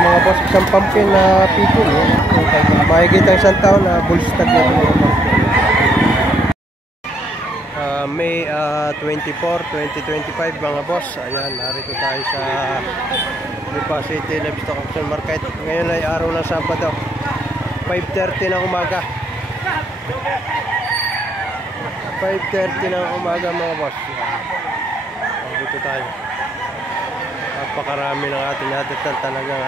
mga boss, isang pumpkin na people. Mahigit ang isang taon na bull stag na ito mga boss. May 24, 2025 mga boss. Ayan, narito tayo sa Lipa City Livestock Auction Market. Ngayon ay araw ng Sabado, 5:30 ng umaga. 5:30 ng umaga mga boss. Dito tayo. Napakarami ng ating natatan talagang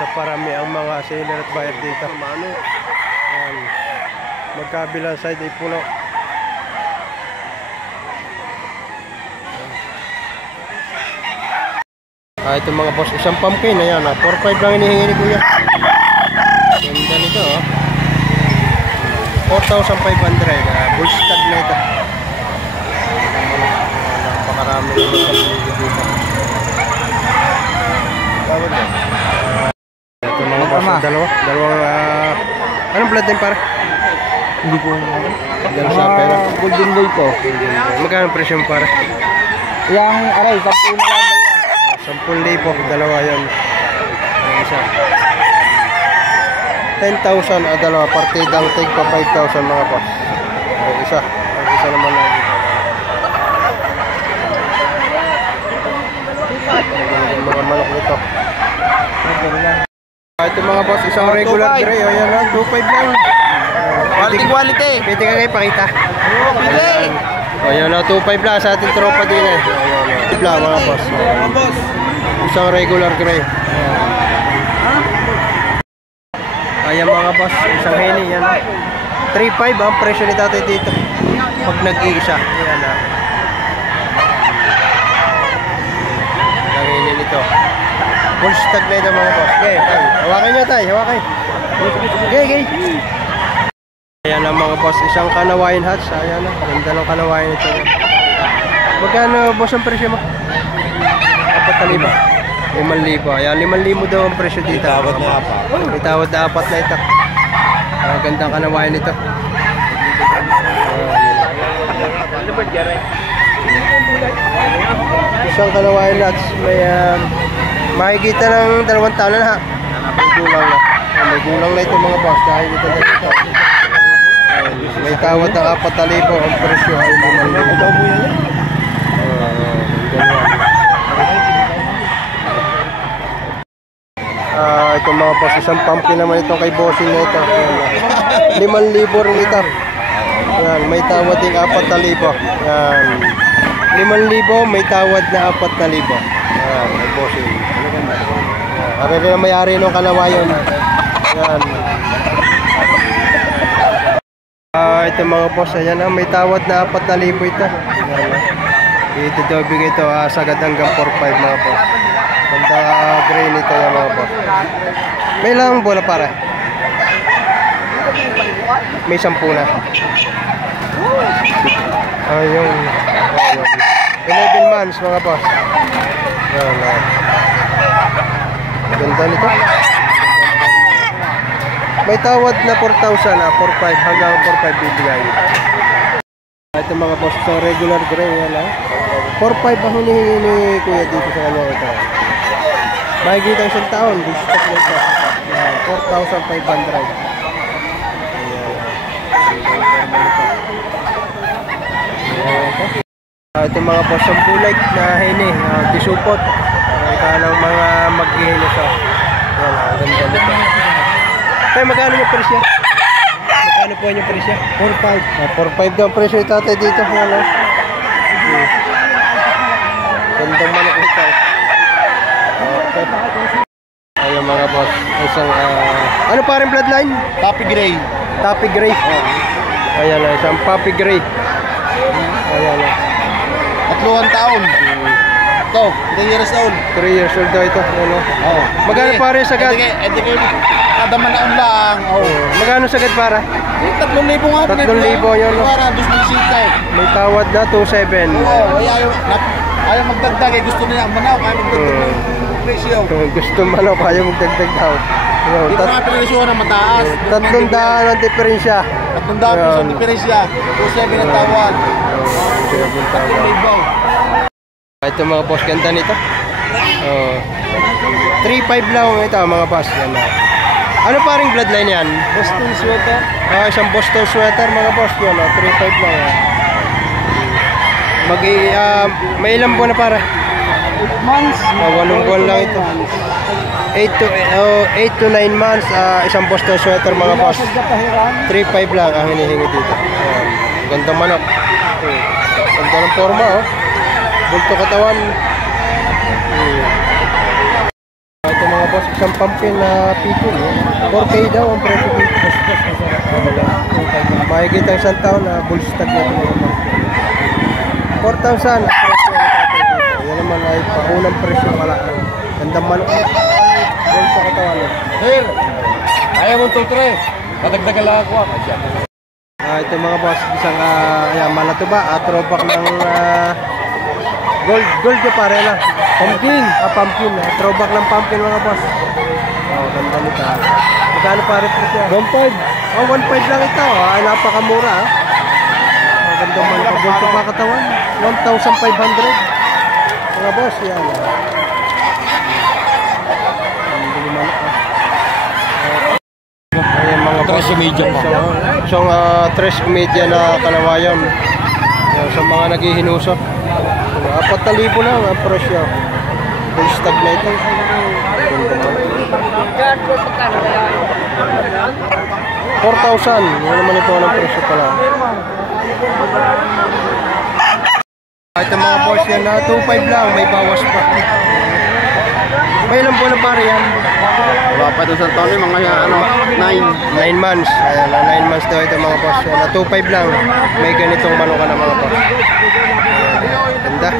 sa parami ang mga seller at buyer dito. Ayan. Magkabilang side ay puno. Ito mga boss, isang pumpkin. Ayan, 4-5 lang hinihingi ni kuya. Ganda nito 4,500. Bull stag na ito. Napakarami ng dito. Ito mga boss, dalawang anong blood din para? Hindi ko dalawa sa pera. Golden boy ko. Magkano presyo mo para? Yang aray, 10 na lang. 10,000, dalawa yan. Isa 10,000 dalawa, partidang take pa 5,000 mga boss. Isa naman lang dito. Mga manok nito. Ito mga boss, isang regular gray. Ayan lang, 2,500 lang. Quality. Pwede ka kayo pakita. Pwede. Ayan lang, 2,500 lang sa ating tropa din eh. Ayan lang mga boss. Isang regular gray. Ayan mga boss, isang heni. Yan 3,500 ang presyo ni tatay dito pag nag-iisa. Ayan na. Ang heni nito. Full stag na ito mga boss. Okay, tay. Hawakan nyo tay, hawakan. Okay. Ayan na mga boss, isang Kanawayan hats. Ayan na, ganda ng Kanawayan ito. Magkano boss ang presyo mo? 4,000. 5,000. Ayan, 5,000 daw ang presyo dito. Itawad na apat. Itawad na apat na ito. Gandang Kanawayan ito. Isang Kanawayan hats. May makikita ng 2 taon na ha. May gulang na ito mga boss. Dahil ito na ito. May tawad ng 4,000 ang presyo ay 5,000. Itong mga boss, isang pumpkin naman itong kay bossing na ito. 5,000 rin ito. Yan, may tawad din 4,000. Yan, 5,000 may tawad na 4,000. Yan, kay bossing. Ano rin ang mayari ng Kanawayan. Yan. Ito mga boss, ayan na, may tawad na 4,000 ito. Ito daw bigay ito, sagad hanggang 4,500 mga boss. Ganda gray nito yung mga boss. May lang bola para. May 10 na. Ayun. 11 months mga boss. Ayan. Ganda nito. May tawad na 4,000 na, 4,500 hanggang 4,500 bibigay. Ito mga boss, sa regular gray yan ha. 4,500 ang hinihingi ni kuya dito sa kanya ito. Makikita isang taon, gusto ko ito. 4,500. Ito mga boss, ang bulay na hini, disupot. Ito ng mga mag-hini sa. Yan, ganda nito. Tayo, magkano yung presyo? Magkano po yung presyo? 4,500. 4,500 daw ang presyo ito tatay dito. Gandang manok ito. Okay. Ayun mga boss. Isang, ano pa rin bloodline? Puppy gray. Puppy gray. Ayan na, isang puppy gray. Ayan na. 3 taon. Ito, 3 years old. 3 years old daw ito. Ano? Magkano pa rin sagad? Kada manaon lang. Magkano sagad para? 3,000 nga. 3,000 yun. May tawad na 2,700. Ayaw magdagdag eh. Gusto nila ang manaw. Ayaw magdagdag ng presyo. Gusto manaw. Ayaw magdagdag daw. Dito nga presyo na mataas. 300 ang diferensya. 300 ang diferensya. 2,700 ang tawad. 3,000. Ito mga boss, ganda nito. 3.5 lang ito mga boss. Yan na. Ano pa ring bloodline yan? Boston sweater. Isang Boston sweater mga boss. Yan na, 3.5 lang. May ilang buwan na para? 8 months. 8 buwan lang ito. 8 to 9 months. Isang Boston sweater mga boss. 3.5 lang ang hinihingi dito. Ayan. Gandang manok. Ganda ng forma oh. Bulto katawan. Ito mga boss, isang pumpkin na pipil. 4K daw ang presyo dito. Mahigit ang isang taon na bull stag na ito mga boss. 4,000 ang presyo na ito dito. Yan naman ay paunang presyo pala. Gandang manok. Bulto katawan. Sir, ayaw mo tutre. Patagdagan lang ako. Ito mga boss, isang malatuba at throwback ng gold yung pare lang. Pumpkin. Pumpkin. Throwback ng pumpkin mga boss. Ganda nito. Magkano pare po siya? 1.5. 1.5 lang ito. Ay napakamura. Maganda man. Pabulto pa katawan. 1,500. Mga boss, yan. Ayan mga boss. Isang tres media na kalawayan. Sa mga naghihinusap. 4,000 lang ang presyo. Full stag na ito. 4,000. Yan naman ito ng presyo pala. Ito mga boss yan na 2.5 lang. May bawas pa. May ilang buwan na pare yan? Wala pa ito sa taon mga 9 months. Ayan, 9 months daw ito mga boss. Yan, 2.5 lang. May ganitong manuka na mga boss. Ganda.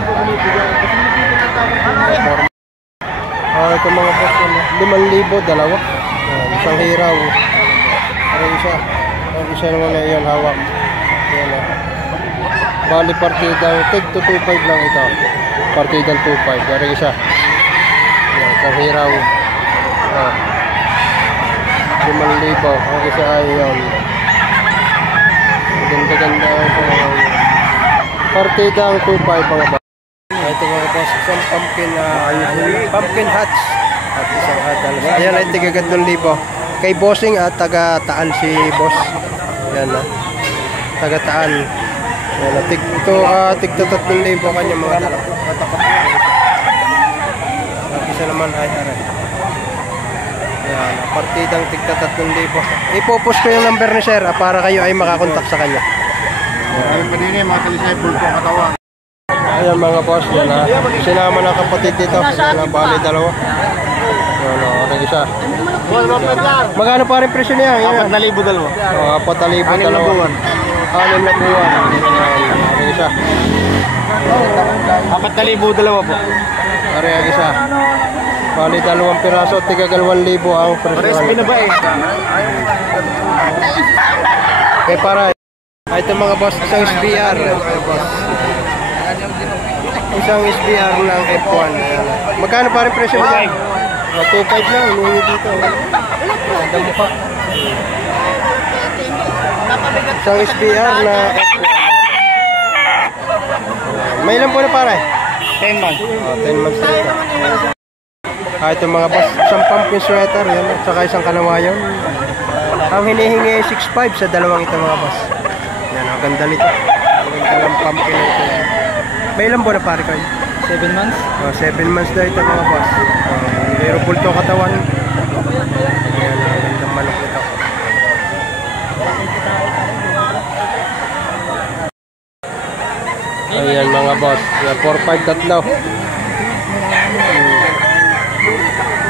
Ito mga boss yan. 5,000, dalawa. Isang hiraw. Parang isa naman na yun hawak. Yan na. Bali partidang tig to 2.5 lang ito. Partidang 2.5. Parang isa. Isang hiraw. 5,000. Ang isa ay yun. Ganda-ganda. Partidang 2.5 mga boss. Ito mga boss, isang pumpkin hats. At isang hat. Ayan ay tiga 3,000. Kay bossing at taga-taal si boss. Yan na. Taga-taal. Yan na. Tigto 3,000 kanya mga dalaw. At isa naman ay aray. Yan. Partidang tigta 3,000. Ipopost ko yung number ni sir para kayo ay makakontak sa kanya. Ayun pa din mga kalisay bulto katawan. Ayan mga boss, yan na. Sinama ng kapatid dito. Yan na, bali dalawa. Yan isa. Magkano pa rin presyo niya? 4,000 dalawa. 4,000 dalawa. 6 na buwan. Yan isa. 4,000 dalawa po. Yan isa. Bali 2 piraso, tiga 2,000 ang presyo. Pares binaba eh. Okay para. Ito mga boss, isang SBR. Isang SBR ng F1. Magkano pa rin presyo niya? 2.5 lang, hindi dito. Ganda mukha. Isang SBR na F1. May ilan po na pare? 10 months. 10 months na ito. Ito mga boss, isang pumpkin sweater, yan, at saka isang kanawayon. Ang hinihingi 6.5 sa dalawang ito mga boss. Yan, ang ganda nito. Ang ganda ng pumpkin na ito. May ilang buwan na pare kayo? 7 months. 7 months daw ito mga boss. Pero bulto katawan. Ayan, ang gandang manok nito. Ayan mga boss. 4-5 tatlo.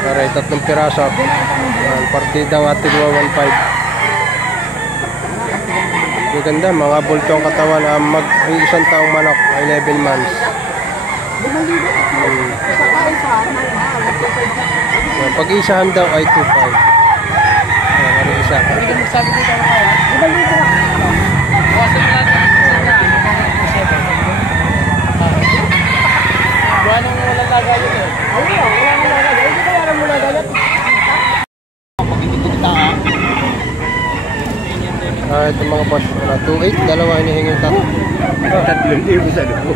Aray, 3 piraso. Partidang ating 1.5. Ganda, mga bultong katawan. Mag-isang taong manok, 11 months. Pag-isahan daw ay 2.5. Ano isa? Buwanong walang lagayot eh. Walang lagayot. Hindi kaya mo lagayot. Ito mga boss, 2.8, dalawa hinihingi ito. 3,000 sa loob.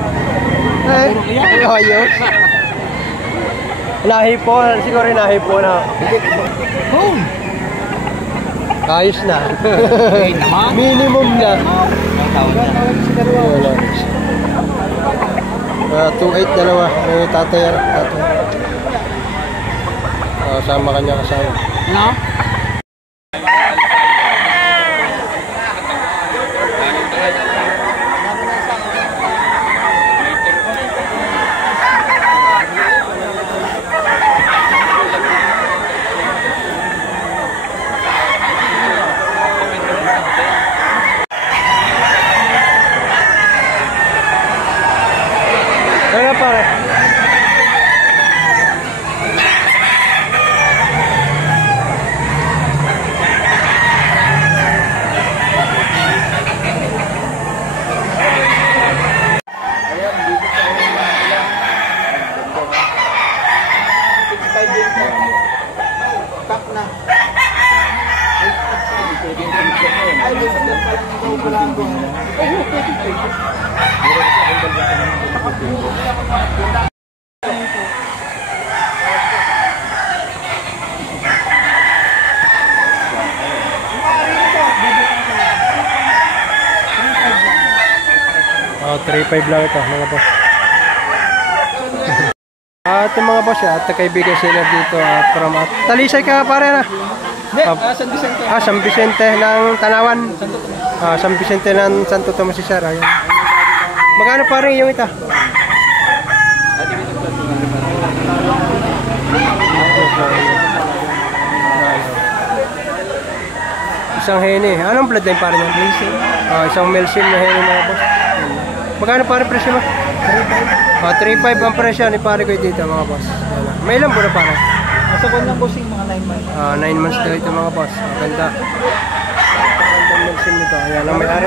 Ay, ayos. Nahipo, siguro nahipo na. Home! Ayos na. Okay naman. Minimum na. Ang tawag na. 2.8 dalawa. May tatay. Sama kanya kasama. No? Ano pare? Oh, 3.5 lang ito mga boss. At yung mga boss at kaibigan sila dito from Talisay ka pare na. San Vicente. San Vicente ng Tanawan. San Vicente ng Santo Tomas Cesar. Ayan. Magkano pare yung ito? Isang hene. Anong blood line pare niyan? Isang Melsim na hene mga boss. Magkano pare presyo mo? 3.5 ang presyo ni pare ko dito mga boss. Ayan. May ilang buwan na pare? Sa buwan ng bossing mga 9 months. 9 months daw ito mga boss. Ganda. Ganda Melsim nito. Ayan ang may-ari.